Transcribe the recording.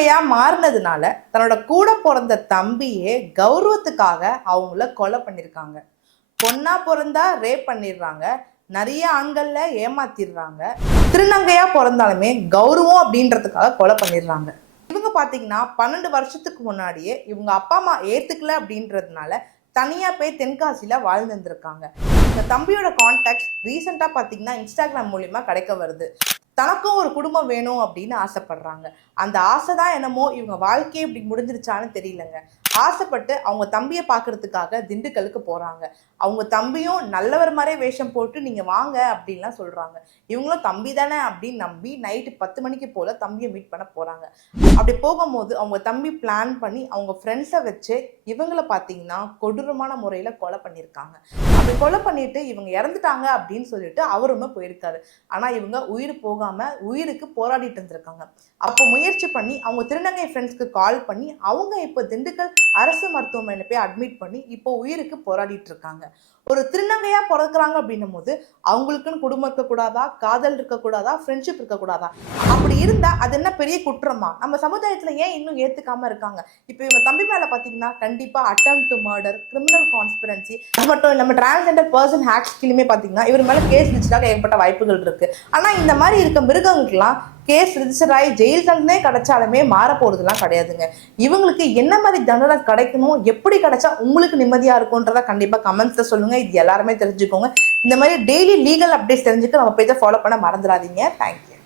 திருநங்கையா மாறினதுனால தன்னோட கூட பிறந்த தம்பியே கௌரவத்துக்காக அவங்கள கொலை பண்ணியிருக்காங்க. பொண்ணா பிறந்தா ரேப் பண்ணிடுறாங்க, நிறைய ஆண்கள்ல ஏமாத்திடுறாங்க. திருநங்கையா பிறந்தாலுமே கௌரவம் அப்படின்றதுக்காக கொலை பண்ணிடுறாங்க. இவங்க பாத்தீங்கன்னா 12 வருஷத்துக்கு முன்னாடியே இவங்க அப்பா அம்மா ஏத்துக்கல அப்படின்றதுனால தனியா போய் தென்காசியில வாழ்ந்து இருந்திருக்காங்க. இந்த தம்பியோட கான்டாக்ட் ரீசெண்டா பாத்தீங்கன்னா இன்ஸ்டாகிராம் மூலியமா கிடைக்க வருது. தனக்கும் ஒரு குடும்பம் வேணும் அப்படின்னு ஆசைப்படுறாங்க. அந்த ஆசை தான் என்னமோ இவங்க வாழ்க்கையே இப்படி முடிஞ்சிருச்சான்னு தெரியலங்க. ஆசைப்பட்டு அவங்க தம்பியை பார்க்கறதுக்காக திண்டுக்கலுக்கு போறாங்க. அவங்க தம்பியும் நல்லவர் மாதிரியே வேஷம் போட்டு நீங்க வாங்க அப்படின்லாம் சொல்றாங்க. இவங்களும் தம்பி தானே அப்படின்னு நம்பி நைட்டு 10 மணிக்கு போல தம்பியை மீட் பண்ண போறாங்க. அப்படி போகும்போது அவங்க தம்பி பிளான் பண்ணி அவங்க ஃப்ரெண்ட்ஸை வச்சு இவங்களை பார்த்தீங்கன்னா கொடூரமான முறையில் கொலை பண்ணியிருக்காங்க. அப்படி கொலை பண்ணிட்டு இவங்க இறந்துட்டாங்க அப்படின்னு சொல்லிட்டு அவருமே போயிருக்காரு. ஆனால் இவங்க உயிர் போகாம உயிருக்கு போராடிட்டு இருந்திருக்காங்க. அப்போ முயற்சி பண்ணி அவங்க திருநங்கை ஃப்ரெண்ட்ஸ்க்கு கால் பண்ணி அவங்க இப்போ திண்டுக்கல் அரசு மருத்துவமனையில் போய் அட்மிட் பண்ணி இப்போ உயிருக்கு போராடிட்டு இருக்காங்க. ஒரு திருநங்கையா பிறக்கிறாங்க அப்படின்னும் போது அவங்களுக்குன்னு குடும்பம் இருக்கக்கூடாதா, காதல் இருக்கக்கூடாதா, ஃப்ரெண்ட்ஷிப் இருக்கக்கூடாதா? அப்படி இருந்தா அது என்ன பெரிய குற்றமா? நம்ம சமுதாயத்துல ஏன் இன்னும் ஏத்துக்காம இருக்காங்க? இப்போ இவங்க தம்பி மேல பாத்தீங்கன்னா கண்டிப்பா attempt to murder, criminal conspiracy, அது மட்டும் இல்லாம டிரான்ஸ்ஜெண்டர் பர்சன் ஆக்ட்ஸ்லயுமே பாத்தீங்கன்னா இவர் மேல கேஸ் ரிஜிஸ்டராக ஏற்பட்ட வாய்ப்புகள் இருக்கு. ஆனா இந்த மாதிரி இருக்க மிருகங்களுக்குலாம் கேஸ் ரிஜிஸ்டர் ஆகி ஜெயில் தண்டனை கிடைச்சாலுமே மாற போறதுலாம் கிடையாதுங்க. இவங்களுக்கு என்ன மாதிரி தண்டனை கிடைக்கணும், எப்படி கிடைச்சா உங்களுக்கு நிம்மதியா இருக்கும்ன்றத கண்டிப்பா கமெண்ட்ஸ்ல சொல்லுங்க. இது எல்லாருமே தெரிஞ்சுக்கோங்க. இந்த மாதிரி டெய்லி லீகல் அப்டேட்ஸ் தெரிஞ்சுக்க நம்ம பேஜை ஃபாலோ பண்ண மறந்துடாதீங்க. தேங்க்யூ.